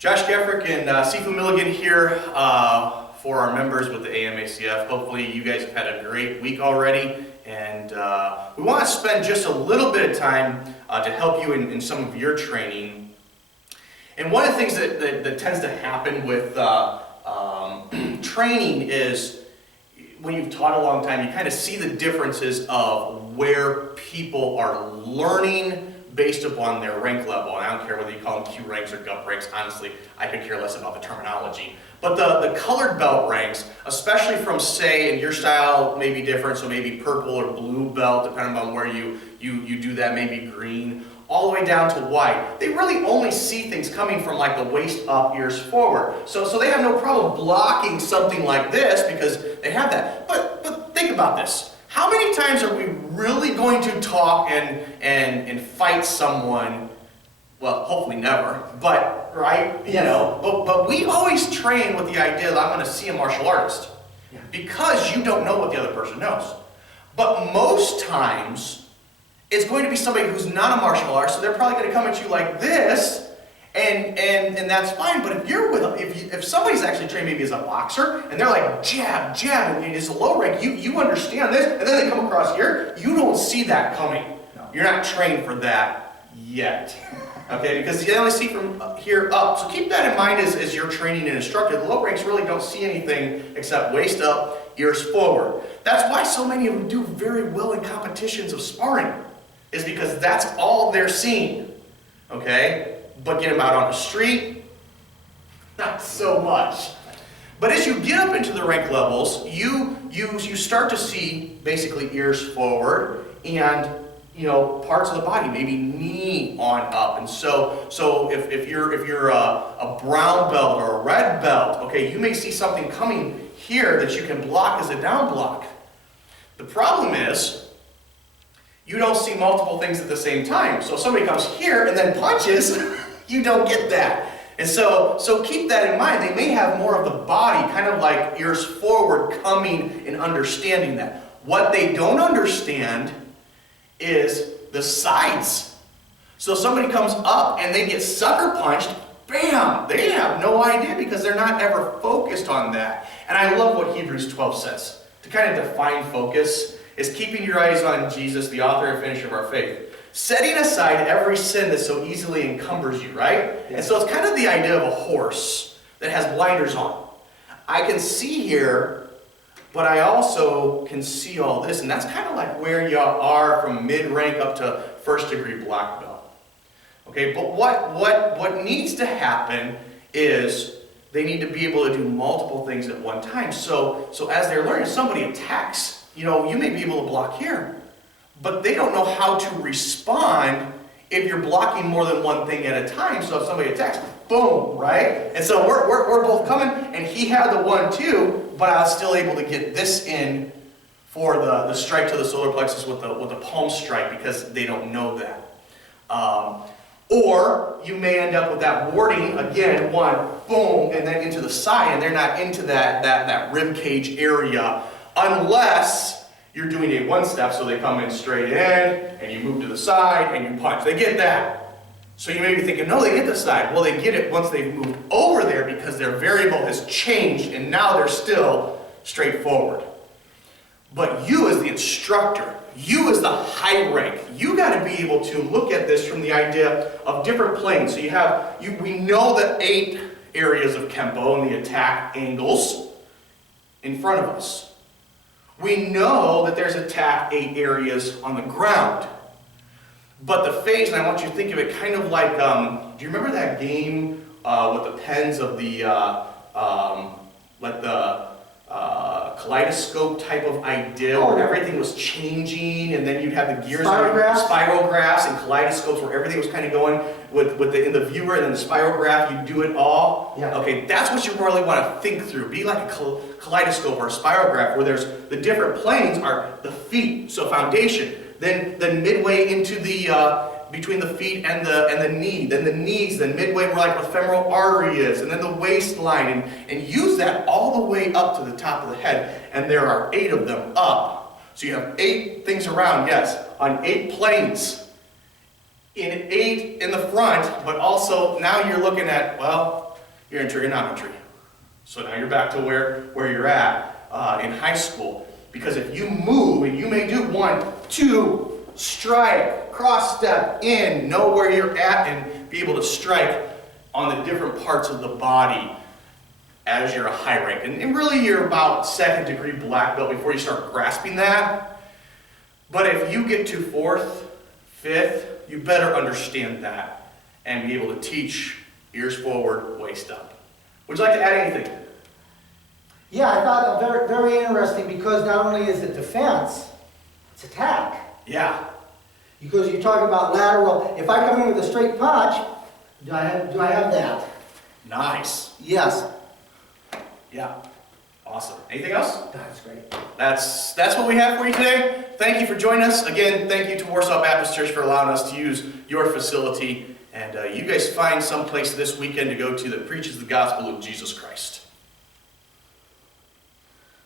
Josh Goepfrich and Sifu Milligan here for our members with the AMACF. Hopefully you guys have had a great week already, and we want to spend just a little bit of time to help you in some of your training. And one of the things that tends to happen with training is when you've taught a long time, you kind of see the differences of where people are learning based upon their rank level. And I don't care whether you call them Q ranks or Gup ranks. Honestly, I could care less about the terminology. But the colored belt ranks, especially from, say, and your style may be different, so maybe purple or blue belt, depending on where you do that, maybe green, all the way down to white. They really only see things coming from like the waist up, ears forward. So they have no problem blocking something like this because they have that. But think about this. How many times are we really going to talk and fight someone? Well, hopefully never, but, right? You know, but we always train with the idea that I'm going to see a martial artist because you don't know what the other person knows. But most times, it's going to be somebody who's not a martial artist, so they're probably going to come at you like this, and that's fine. But if somebody's actually trained maybe as a boxer, and they're like jab, jab, and it's a low rank, you understand this, and then they come across here, you don't see that coming. No. You're not trained for that yet. Okay, because you only see from here up. So keep that in mind as you're training an instructor. The low ranks really don't see anything except waist up, ears forward. That's why so many of them do very well in competitions of sparring, is because that's all they're seeing. Okay? But get them out on the street, not so much. But as you get up into the rank levels, you start to see basically ears forward and parts of the body, maybe knee on up. And so if you're a brown belt or a red belt, okay, you may see something coming here that you can block as a down block. The problem is you don't see multiple things at the same time. So if somebody comes here and then punches, you don't get that. And so keep that in mind. They may have more of the body, kind of like ears forward, coming and understanding that. What they don't understand is the sides. So somebody comes up and they get sucker punched, bam! They have no idea because they're not ever focused on that. And I love what Hebrews 12 says. To kind of define focus is keeping your eyes on Jesus, the author and finisher of our faith. Setting aside every sin that so easily encumbers you, right? Yeah. And so it's kind of the idea of a horse that has blinders on. I can see here, but I also can see all this, and that's kind of like where you are from mid-rank up to first-degree black belt. Okay, but what needs to happen is they need to be able to do multiple things at one time. So as they're learning, somebody attacks, you may be able to block here, but they don't know how to respond if you're blocking more than one thing at a time. So if somebody attacks, boom, right? And so we're both coming, and he had the 1-2, but I was still able to get this in for the strike to the solar plexus with the palm strike because they don't know that. Or you may end up with that warding, again, one, boom, and then into the side, and they're not into that rib cage area unless you're doing a one-step, so they come in straight in, and you move to the side, and you punch. They get that. So you may be thinking, no, they get the side. Well, they get it once they've moved over there because their variable has changed, and now they're still straightforward. But you as the instructor, you as the high rank, you got to be able to look at this from the idea of different planes. So we know the 8 areas of Kempo and the attack angles in front of us. We know that there's attack 8 areas on the ground. But the phase, and I want you to think of it kind of like, do you remember that game with the pens of the, kaleidoscope type of idea where everything was changing, and then you'd have the gears, spirographs and kaleidoscopes where everything was kind of going in the viewer, and then the spirograph, you do it all. Yeah. Okay, that's what you really want to think through. Be like a kaleidoscope or a spirograph where there's the different planes are the feet, so foundation. Then midway into the between the feet and the knee, then the knees, then midway where like the femoral artery is, and then the waistline, and use that all the way up to the top of the head. And there are 8 of them up. So you have 8 things around, yes, on 8 planes. in 8 in the front, but also now you're looking at, well, you're in trigonometry. So now you're back to where you're at in high school. Because if you move, and you may do 1, 2, strike, cross step in, know where you're at, and be able to strike on the different parts of the body as you're a high rank. And really you're about 2nd degree black belt before you start grasping that. But if you get to 4th, 5th, you better understand that and be able to teach ears forward, waist up. Would you like to add anything? Yeah, I thought very, very interesting because not only is it defense, it's attack. Yeah. Because you're talking about lateral. If I come in with a straight punch, do I have that? Nice. Yes. Yeah. Awesome. Anything else? That's great. That's what we have for you today. Thank you for joining us. Again, thank you to Warsaw Baptist Church for allowing us to use your facility. And you guys find some place this weekend to go to that preaches the gospel of Jesus Christ.